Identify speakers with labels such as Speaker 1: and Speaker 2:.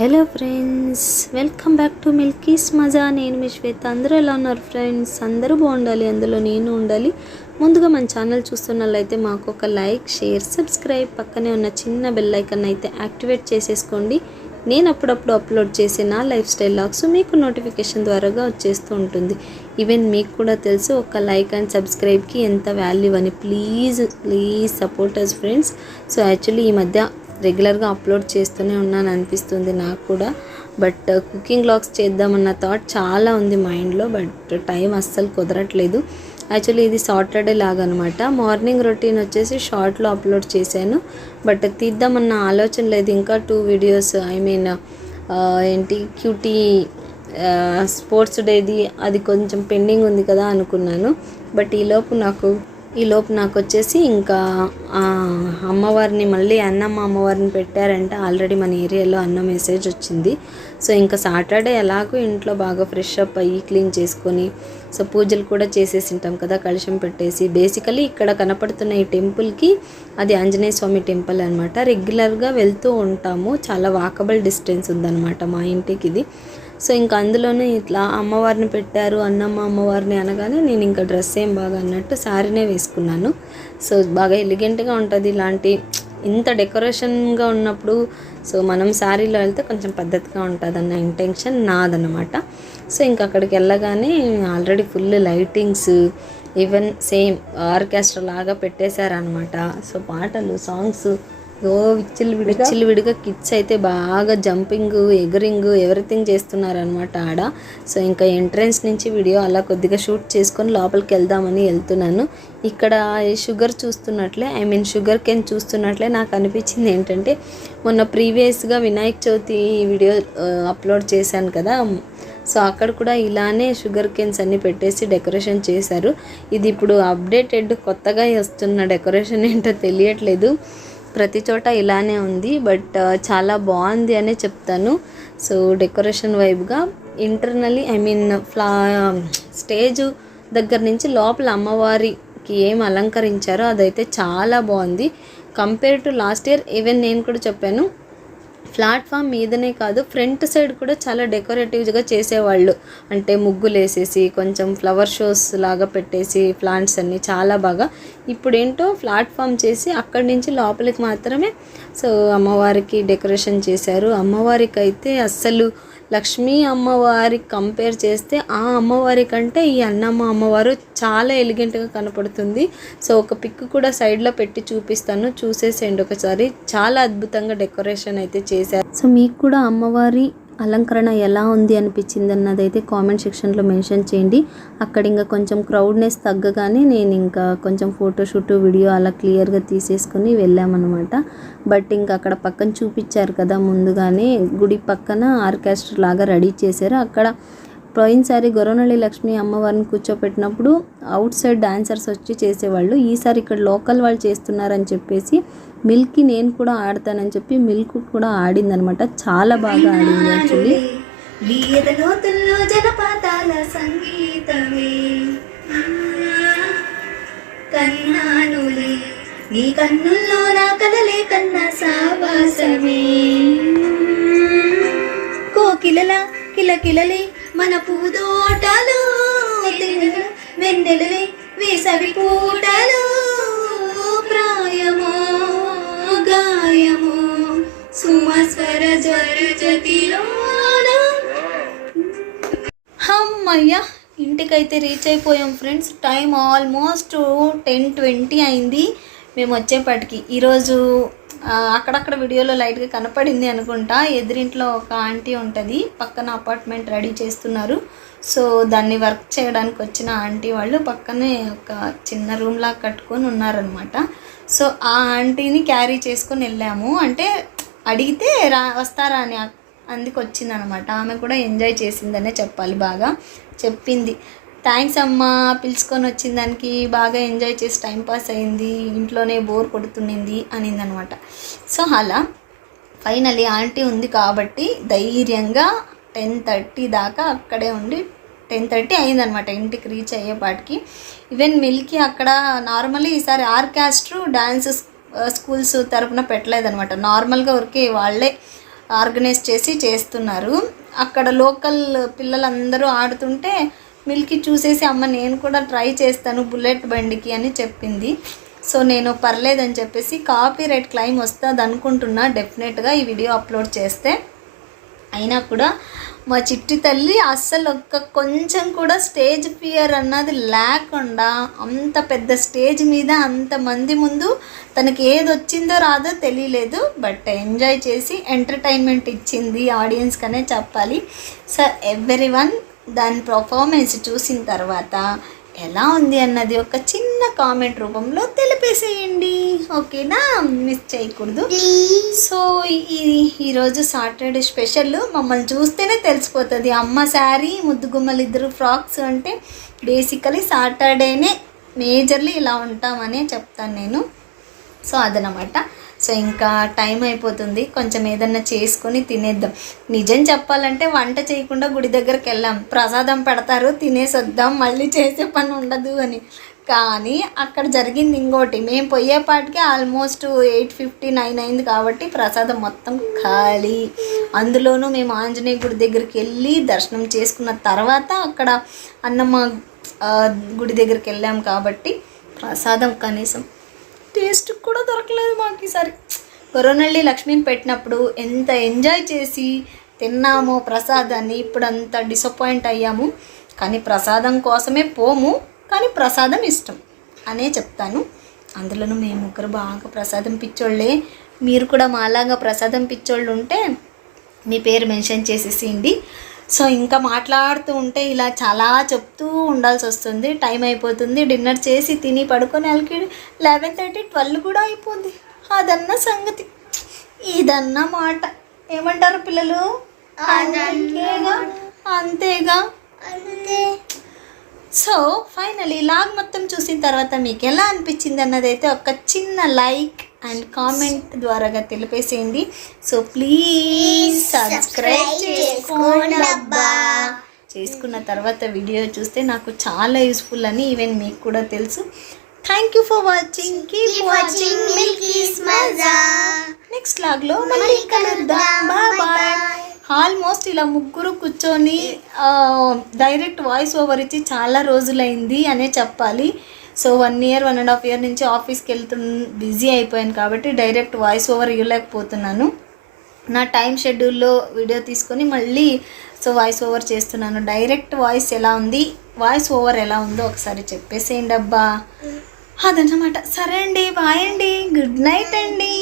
Speaker 1: Hello friends welcome back to Milky's Maza. నేను మీ శ్వేత. అందరూ ఎలా ఉన్నారు ఫ్రెండ్స్? అందరూ బాగుండాలి అందులో నేను ఉండాలి. ముందుగా మన ఛానల్ చూస్తున్నట్లయితే మాకు ఒక లైక్ షేర్ సబ్స్క్రైబ్ పక్కనే ఉన్న చిన్న బెల్ ఐకన్ అయితే యాక్టివేట్ చేసేసుకోండి. నేను అప్పుడప్పుడు అప్లోడ్ చేసే నా లైఫ్ స్టైల్ లాగ్స్ మీకు నోటిఫికేషన్ ద్వారాగా వచ్చేస్తూ ఉంటుంది. ఈవెన్ మీకు కూడా తెలుసు ఒక లైక్ అండ్ సబ్స్క్రైబ్కి ఎంత వాల్యూ అని. Please please support us friends. So actually ఈ మధ్య రెగ్యులర్గా అప్లోడ్ చేస్తూనే ఉన్నాను అనిపిస్తుంది నాకు కూడా. బట్ uh, కుకింగ్ బ్లాగ్స్ చేద్దామన్న థాట్ చాలా ఉంది మైండ్లో బట్ టైం అస్సలు కుదరట్లేదు. యాక్చువల్లీ ఇది సాటర్డే లాగా అనమాట మార్నింగ్ రొటీన్ వచ్చేసి షార్ట్లో అప్లోడ్ చేశాను. బట్ తీద్దామన్న ఆలోచన లేదు. ఇంకా two videos I mean uh, ఏంటి క్యూటీ uh, స్పోర్ట్స్ డేది అది కొంచెం పెండింగ్ ఉంది కదా అనుకున్నాను. బట్ ఈలోపు నాకు ఈలోపు నాకు వచ్చేసి ఇంకా అమ్మవారిని మళ్ళీ అన్నమ్మ అమ్మవారిని పెట్టారంటే. ఆల్రెడీ మన ఏరియాలో అన్న మెసేజ్ వచ్చింది. సో ఇంకా సాటర్డే ఎలాగో ఇంట్లో బాగా ఫ్రెష్ అప్ అయ్యి క్లీన్ చేసుకొని సో పూజలు కూడా చేసేసి ఉంటాం కదా కలుషం పెట్టేసి. బేసికలీ ఇక్కడ కనపడుతున్న ఈ టెంపుల్కి అది ఆంజనేయ స్వామి టెంపుల్ అనమాట రెగ్యులర్గా వెళ్తూ ఉంటాము. చాలా వాకబుల్ డిస్టెన్స్ ఉందన్నమాట మా ఇంటికి ఇది. సో ఇంకా అందులోనే ఇట్లా అమ్మవారిని పెట్టారు అన్నమ్మ అమ్మవారిని అనగానే నేను ఇంకా డ్రెస్ ఏం బాగా అన్నట్టు శారీనే వేసుకున్నాను. సో బాగా ఎలిగెంట్గా ఉంటుంది ఇలాంటి ఇంత డెకరేషన్గా ఉన్నప్పుడు సో మనం శారీలో వెళ్తే కొంచెం పద్ధతిగా ఉంటుంది అన్న ఇంటెన్షన్ నాదన్నమాట. సో ఇంకా అక్కడికి వెళ్ళగానే already full lightings even same orchestra లాగా పెట్టేశారనమాట సో పాటలు సాంగ్స్ ఓ విచ్చిల్ విడిగా. విడిగా కిడ్స్ అయితే బాగా జంపింగ్ ఎగరింగ్ ఎవ్రీథింగ్ చేస్తున్నారనమాట ఆడ. సో ఇంకా ఎంట్రన్స్ నుంచి వీడియో అలా కొద్దిగా షూట్ చేసుకొని లోపలికి వెళ్దామని వెళ్తున్నాను. ఇక్కడ షుగర్ చూస్తున్నట్లే ఐ మీన్ షుగర్ కేన్ చూస్తున్నట్లే నాకు అనిపించింది ఏంటంటే మొన్న ప్రీవియస్గా వినాయక చవితి వీడియో అప్లోడ్ చేశాను కదా. సో అక్కడ కూడా ఇలానే షుగర్ కేన్స్ అన్ని పెట్టేసి డెకరేషన్ చేశారు. ఇది ఇప్పుడు అప్డేటెడ్ కొత్తగా వస్తున్న డెకరేషన్ ఏంటో తెలియట్లేదు. ప్రతి చోట ఇలానే ఉంది బట్ uh, చాలా బాగుంది అనే చెప్తాను. సో డెకరేషన్ వైబ్గా ఇంటర్నలీ ఐ మీన్ ఫ్లా um, స్టేజ్ దగ్గర నుంచి లోపల అమ్మవారికి ఏం అలంకరించారో అదైతే చాలా బాగుంది. Compare to last year even నేను కూడా చెప్పాను ప్లాట్ఫామ్ మీదనే కాదు ఫ్రంట్ సైడ్ కూడా చాలా డెకరేటివ్గా చేసేవాళ్ళు. అంటే ముగ్గులు వేసేసి కొంచెం ఫ్లవర్ షోస్ లాగా పెట్టేసి ప్లాంట్స్ అన్ని చాలా బాగా. ఇప్పుడు ఏంటో ప్లాట్ఫామ్ చేసి అక్కడి నుంచి లోపలికి మాత్రమే. సో అమ్మవారికి డెకరేషన్ చేశారు. అమ్మవారికి అయితే అస్సలు లక్ష్మీ అమ్మవారికి కంపేర్ చేస్తే ఆ అమ్మవారి కంటే ఈ అన్నమ్మ అమ్మవారు చాలా ఎలిగెంట్గా కనపడుతుంది. సో ఒక పిక్ కూడా సైడ్లో పెట్టి చూపిస్తాను. చూసేసేయండి ఒకసారి. చాలా అద్భుతంగా డెకరేషన్ అయితే చేశారు. సో మీకు కూడా అమ్మవారి అలంకరణ ఎలా ఉంది అనిపించింది అన్నది అయితే కామెంట్ సెక్షన్లో మెన్షన్ చేయండి. అక్కడ ఇంకా కొంచెం క్రౌడ్నెస్ తగ్గగానే నేను ఇంకా కొంచెం ఫోటోషూట్ వీడియో అలా క్లియర్గా తీసేసుకొని వెళ్ళామన్నమాట. బట్ ఇంకా అక్కడ పక్కన చూపించారు కదా ముందుగానే గుడి పక్కన ఆర్కెస్ట్రా లాగా రెడీ చేశారు. అక్కడ పోయినసారి గొరవనల్లి లక్ష్మి అమ్మవారిని కూర్చోపెట్టినప్పుడు అవుట్ సైడ్ డాన్సర్స్ వచ్చి చేసేవాళ్ళు ఈసారి ఇక్కడ లోకల్ వాళ్ళు చేస్తున్నారని చెప్పేసి మిల్క్కి నేను కూడా ఆడతానని చెప్పి మిల్క్ కూడా ఆడిందనమాట. చాలా బాగా ఆడింది యాక్చువల్లీ.
Speaker 2: గీత సంగీతమే. కన్నానులే నీ కన్నుల్లో నా కలలే కన్న సావాసమే. కోకిలల కిలకిలలే మన పూదోటలు వెన్నెలలే వేసవి పూటలు ప్రాయమో గాయమో సుమస్వర జ్వర హమ్మయ్యా
Speaker 1: అమ్మయ్య ఇంటికైతే రీచ్ అయిపోయాం friends time almost ten twenty అయింది. మేము వచ్చేప్పటికి ఈరోజు అక్కడక్కడ వీడియోలో లైట్గా కనపడింది అనుకుంటా. ఎదురింట్లో ఒక ఆంటీ ఉంటుంది. పక్కన అపార్ట్మెంట్ రెడీ చేస్తున్నారు. సో దాన్ని వర్క్ చేయడానికి వచ్చిన ఆంటీ వాళ్ళు పక్కనే ఒక చిన్న రూమ్ లాగా కట్టుకొని ఉన్నారనమాట సో ఆ ఆంటీని క్యారీ చేసుకొని వెళ్ళాము. అంటే అడిగితే రా వస్తారా అని అందుకు వచ్చిందనమాట ఆమె కూడా ఎంజాయ్ చేసిందనే చెప్పాలి బాగా. చెప్పింది. థ్యాంక్స్ అమ్మ పిలుచుకొని వచ్చిన దానికి బాగా ఎంజాయ్ చేసి టైంపాస్ అయింది ఇంట్లోనే బోర్ కొడుతున్నింది అనిందనమాట. సో అలా ఫైనలీ ఆంటీ ఉంది కాబట్టి ధైర్యంగా టెన్ థర్టీ దాకా అక్కడే ఉండి టెన్ థర్టీ అయిందనమాట ఇంటికి రీచ్ అయ్యేపాటికి. ఈవెన్ మిల్కి అక్కడ నార్మల్లీ ఈసారి ఆర్కెస్ట్రు డ్యాన్స్ స్కూల్స్ తరపున పెట్టలేదనమాట. నార్మల్గా ఊరికే వాళ్ళే
Speaker 2: ఆర్గనైజ్ చేసి చేస్తున్నారు. అక్కడ లోకల్ పిల్లలందరూ ఆడుతుంటే మిల్కి చూసేసి అమ్మ నేను కూడా ట్రై చేస్తాను బుల్లెట్ బండికి అని చెప్పింది. సో నేను పర్లేదని చెప్పేసి కాపీ రైట్ క్లైమ్ వస్తుంది అనుకుంటున్నా డెఫినెట్గా ఈ వీడియో అప్లోడ్ చేస్తే. అయినా కూడా మా చిట్టి తల్లి అస్సలు ఒక్క కొంచెం కూడా స్టేజ్ ఫియర్ అన్నది లేకుండా అంత పెద్ద స్టేజ్ మీద అంతమంది ముందు తనకి ఏది వచ్చిందో రాదో తెలియలేదు. బట్ ఎంజాయ్ చేసి ఎంటర్టైన్మెంట్ ఇచ్చింది ఆడియన్స్కనే చెప్పాలి. సో ఎవ్రీ వన్ దాని పర్ఫార్మెన్స్ చూసిన తర్వాత ఎలా ఉంది అన్నది ఒక చిన్న కామెంట్ రూపంలో తెలిపేసేయండి. ఓకేనా మిస్ చేయకూడదు. సో ఈ ఈరోజు సాటర్డే స్పెషల్ మమ్మల్ని చూస్తేనే తెలిసిపోతుంది. అమ్మ శారీ ముద్దుగుమ్మలు ఇద్దరు ఫ్రాక్స్ అంటే బేసికలీ సాటర్డేనే మేజర్లీ ఇలా ఉంటామనే చెప్తాను నేను. సో అదనమాట. సో ఇంకా టైం అయిపోతుంది. కొంచెం ఏదన్నా చేసుకొని తినేద్దాం. నిజం చెప్పాలంటే వంట చేయకుండా గుడి దగ్గరికి వెళ్ళాం. ప్రసాదం పెడతారు తినేసి వద్దాం మళ్ళీ చేసే పని ఉండదు అని. కానీ అక్కడ జరిగింది ఇంకోటి. మేము పోయేపాటికి ఆల్మోస్ట్ ఎయిట్ ఫిఫ్టీ నైన్ అయింది కాబట్టి ప్రసాదం మొత్తం ఖాళీ. అందులోనూ మేము ఆంజనేయ గుడి దగ్గరికి వెళ్ళి దర్శనం చేసుకున్న తర్వాత అక్కడ అన్నమ్మ గుడి దగ్గరికి వెళ్ళాం కాబట్టి ప్రసాదం కనీసం టేస్ట్ కూడా దొరకలేదు మాకు ఈసారి. కొరోనల్లి లక్ష్మిని పెట్టినప్పుడు ఎంత ఎంజాయ్ చేసి తిన్నామో ప్రసాదాన్ని ఇప్పుడు అంత డిసప్పాయింట్ అయ్యాము. కానీ ప్రసాదం కోసమే పోము కానీ ప్రసాదం ఇష్టం అనే చెప్తాను. అందులోనూ మేము ముగ్గురు బాగా ప్రసాదం పిచ్చోళ్ళే. మీరు కూడా మాలాగా ప్రసాదం పిచ్చోళ్ళు ఉంటే మీ పేరు మెన్షన్ చేసేసేయండి. సో ఇంకా మాట్లాడుతూ ఉంటే ఇలా చాలా చెప్తూ ఉండాల్సి వస్తుంది. టైం అయిపోతుంది. డిన్నర్ చేసి తిని పడుకొని వాళ్ళకి లెవెన్ థర్టీ ట్వెల్వ్ కూడా అయిపోద్ది. అదన్న సంగతి. ఇదన్న మాట. ఏమంటారు పిల్లలు? అంతేగా. అంతేగా. సో ఫైనలీ లాగ్ మొత్తం చూసిన తర్వాత మీకు ఎలా అనిపించింది అన్నదైతే ఒక చిన్న లైక్ అండ్ కామెంట్ ద్వారాగా తెలిపేసేయండి. సో ప్లీజ్ సబ్స్క్రైబ్ చేసుకోండి అబ్బా చేసుకున్న తర్వాత వీడియో చూస్తే నాకు చాలా యూస్ఫుల్ అని ఈవెన్ మీకు కూడా తెలుసు. Thank you for watching keep watching Milky's Maza next లాగ్లో మళ్ళీ కలుద్దాం. బాయ్ బాయ్ ఆల్మోస్ట్ ఇలా ముగ్గురు కూర్చొని డైరెక్ట్ వాయిస్ ఓవర్ ఇచ్చి చాలా రోజులైంది అనే చెప్పాలి. So one year one and half year నుంచి ఆఫీస్కి వెళ్తు బిజీ అయిపోయాను కాబట్టి డైరెక్ట్ వాయిస్ ఓవర్ ఇవ్వలేకపోతున్నాను నా టైం షెడ్యూల్లో వీడియో తీసుకొని మళ్ళీ సో వాయిస్ ఓవర్ చేస్తున్నాను. డైరెక్ట్ వాయిస్ ఎలా ఉంది? వాయిస్ ఓవర్ ఎలా ఉందో ఒకసారి చెప్పేసేయండి అబ్బా. అదన్నమాట. సరే అండి బాయ్ అండి. గుడ్ నైట్ అండి.